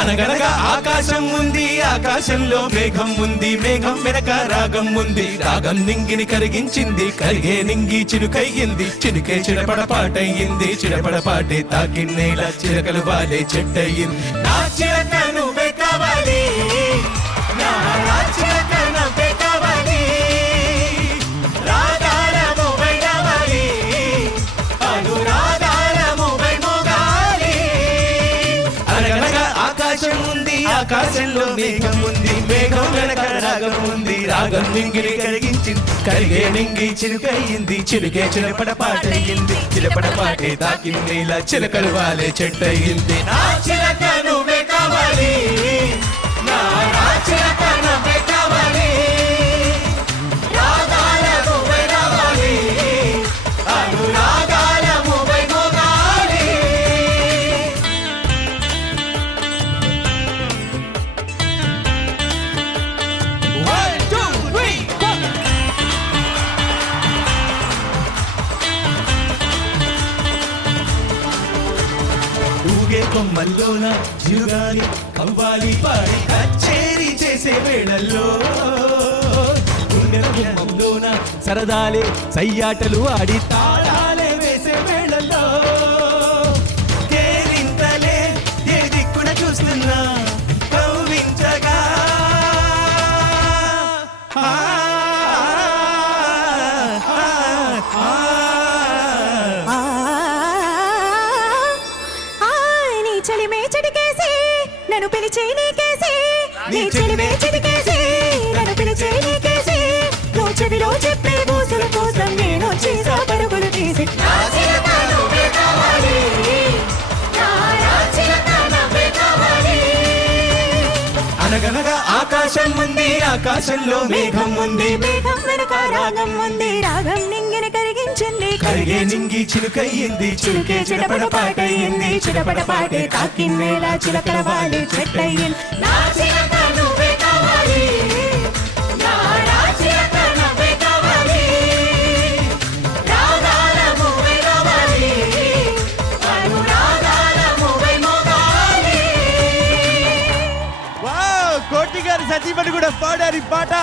అనగనగా ఆకాశం ఉంది, ఆకాశంలో మేఘం ఉంది, మేఘం వెనక రాగం ఉంది, రాగం నింగిని కరిగించింది, కరిగే నింగి చిరుకయ్యింది, చిరుకే చిరపడ పాటయ్యింది, చిరపడ పాటే తాకిన్నేల చిరకలు వాలే చెట్టయ్యింది. నా చిరక నువ్వే కావాలి, నా చిరక నువ్వే కావాలి, రాగాల నువ్వై రావాలి, అనురాగాల నువ్వై మోగాలి. అనగనగా ఆకాశం ఉంది, ఆకాశంలో మేఘం ఉంది, మేఘం వెనక రాగం ఉంది, రాగం నింగిని కరిగించింది, కరిగే నింగి చిరుకయ్యింది, చిరుకే చిరపడ పాటయ్యింది, చిరపడ పాటే తాకింది, ఇలా చిలకలు వాలే చెట్టయ్యింది. నా చిలక నువ్వే కావాలి, నా చిలక నువ్వే కావాలి, రాగాల నువ్వే రావాలి, అనురాగాల నువ్వై మోగాలి. ఊగే కొమ్మల్లోన చిరుగాలి కవ్వాలి పాడి కచేరీ చేసే వేళల్లో, గుమ్మంలోన సరదాలే సయ్యాటలు ఆడి తాళాలే వేసే వేళల్లో, కేరింతలే ఏ దిక్కున చూస్తున్నా కవ్వించగా, నీ చలిమే చెడికేసి నన్ను పిలిచే నీకేసి, నీ చలిమే చెడికేసి నన్ను పిలిచే నీకేసి, నువ్వు చెవిలో చెప్పే బూసుల కోసం నేను చేసా పరుగులు తీసి. నా చిలక నువ్వే కావాలి, నా చిలక నువ్వే కావాలి. అనగనగా ఆకాశం ఉంది, ఆకాశంలో మేఘం ఉంది, మేఘం వెనుక రాగం ఉంది, రాగం నింగిని కరిగించింది, కరిగే నింగి చిలుకయ్యింది, చిలుకే చిరపడ పాటయ్యింది, చిరపడ పాటే తాకిన్నేల చిలకల వాలి చెట్టయ్యింది. నా చిలక నువ్వే కావాలి, నా చిలక నువ్వే కావాలి, రాగాల నువ్వే రావాలి, అనురాగాల నువ్వే మోగాలి. వావ్, కోటి గారి సతీమణి కూడా పాడారు ఈ పాట.